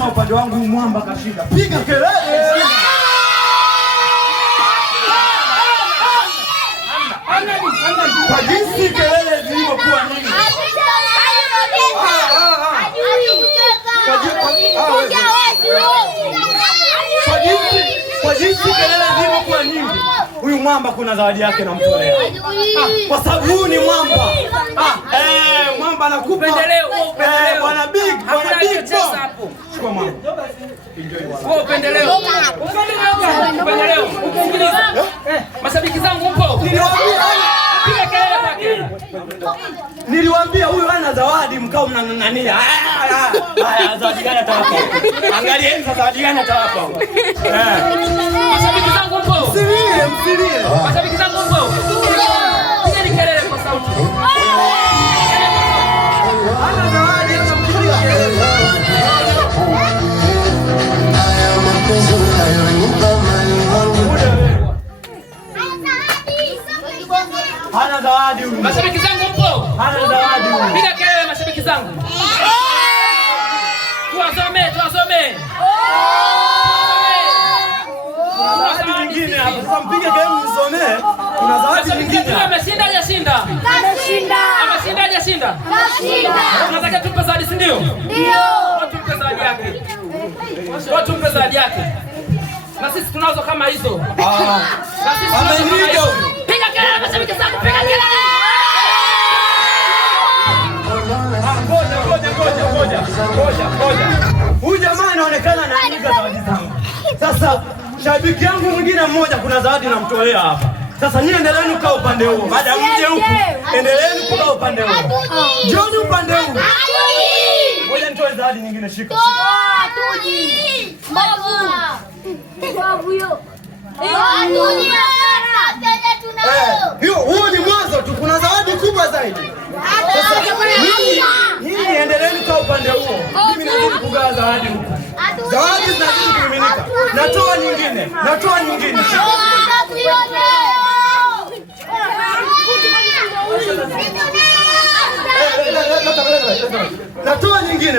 nasema upande wangu mwamba kashinda. Piga kelele. Kwa jinsi kelele zilivyokuwa nyingi. Kwa jinsi kelele zilivyokuwa nyingi, huyu mwamba kuna zawadi yake namtolea. Kwa sababu huyu ni mwamba. Mwamba anakupa bwana big, bwana big. Chukua mwamba. Wewe upendeleo. Upendeleo. Sikiliza. Mashabiki zangu mpo? Piga kelele kwake. Niliwaambia huyu hana zawadi, mkao mnang'ang'ania. Haya, zawadi gani atawapa? Angalieni zawadi gani atawapa. Mashabiki zangu mpo? Msilie. Mashabiki zangu mpo? Piga kelele kwa sauti. Hana zawadi, anampigia kelele. Hana zawadi huyu. Mashabiki zangu mpo? Hana zawadi huyu. Piga kelele mashabiki zangu. Tuwasome. Kuna zawadi nyingine hapa. Sasa mpige kelele msomee. Kuna zawadi nyingine. Ameshinda hajashinda? Kashinda. Ameshinda hajashinda? Kashinda. Unataka tumpe zawadi si ndio? Ndio. Tumpe zawadi yake. Tumpe zawadi yake. Na sisi tunazo kama hizo. Na sisi tunazo kama hizo. Piga kelele mashabiki zangu, piga kelele. Ngoja. Huyu jamaa anaonekana ananiiga zawadi zangu. Sasa shabiki yangu mwingine mmoja kuna zawadi namtolea hapa. Sasa nyinyi endeleeni kukaa upande huo. Baada ya mje huku, endeleeni kukaa upande huo. Njoni upande huo. Ngoja nitoe zawadi nyingine, shika. Hatuji. Babu yo. Hatuji. Huo ni mwanzo tu, kuna zawadi kubwa zaidi. Sasa nyinyi endeleeni kukaa upande huo. Mimi nazidi kugawa zawadi huko. Zawadi zinazidi kumiminika. Natoa nyingine. Natoa nyingine.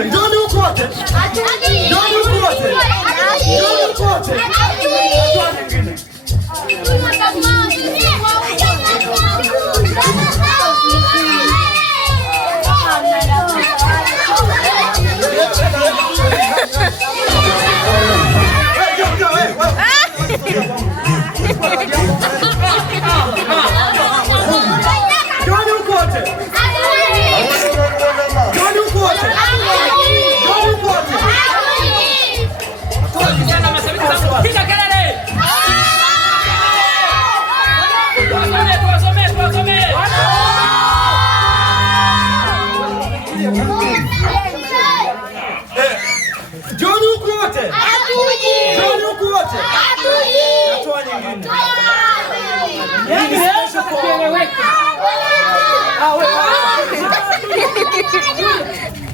Njoni huku wote. Natoa nyingine.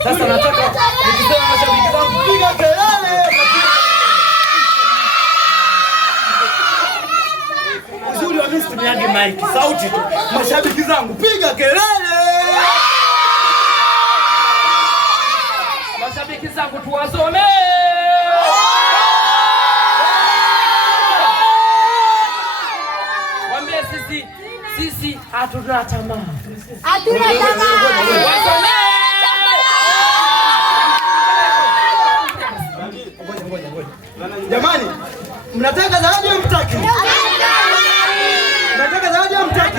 Sasa nataka nikisema mashabiki zangu piga kelele. Uzuri wa mimi tumiage mic, sauti tu. Mashabiki zangu piga kelele. Mashabiki zangu tuwasome. Waambie sisi hatuna tamaa. Hatuna tamaa. Jamani, mnataka zawadi au mtaki? Mnataka zawadi au mtaki?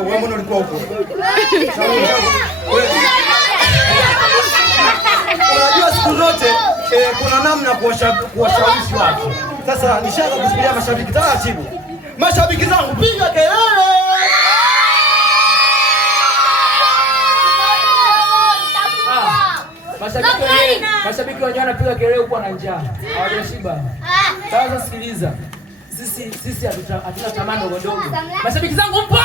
Wewe mbona ulikuwa huko? Unajua siku zote kuna namna kuwashawishi watu. Sasa nishaanza kusikia mashabiki taratibu. Mashabiki zangu piga kelele. Mashabiki wenyewe wanapiga kelele huko na njaa. Hawajashiba. Sasa sikiliza. Sisi hatuna tamaa ndogo ndogo. Mashabiki zangu mpo?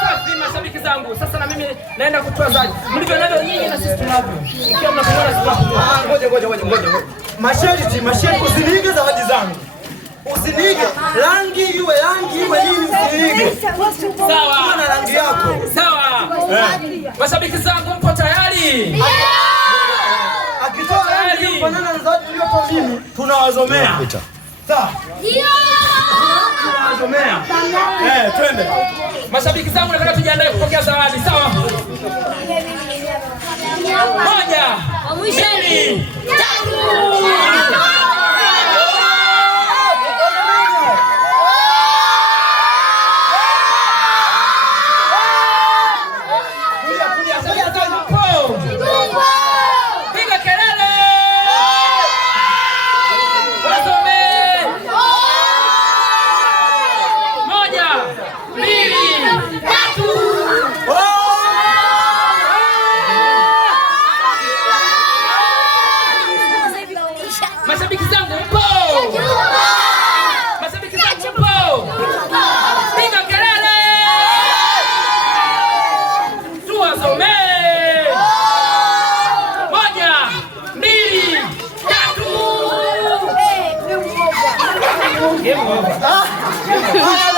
Safi mashabiki zangu. Sasa na mimi naenda kutoa zawadi. Mlivyo navyo nyinyi na sisi tunavyo. Ikiwa mnapoona sisi. Ngoja. Masharti usiniige zawadi zangu. Usinige. Rangi iwe nini usinige. Sawa. Na rangi yako. Sawa. Mashabiki zangu mpo tayari? Akitoa rangi kufanana na zawadi niliyotoa mimi, tunawazomea. Sawa. Ndio. Tunawazomea. Twende. Mashabiki zangu nataka tujiandae kupokea zawadi, sawa? 1, 2, 3. Mashabiki zangu mpo? Mashabiki zangu mpo? Piga kelele! Tuwasomee! 1, 2, 3. Game over.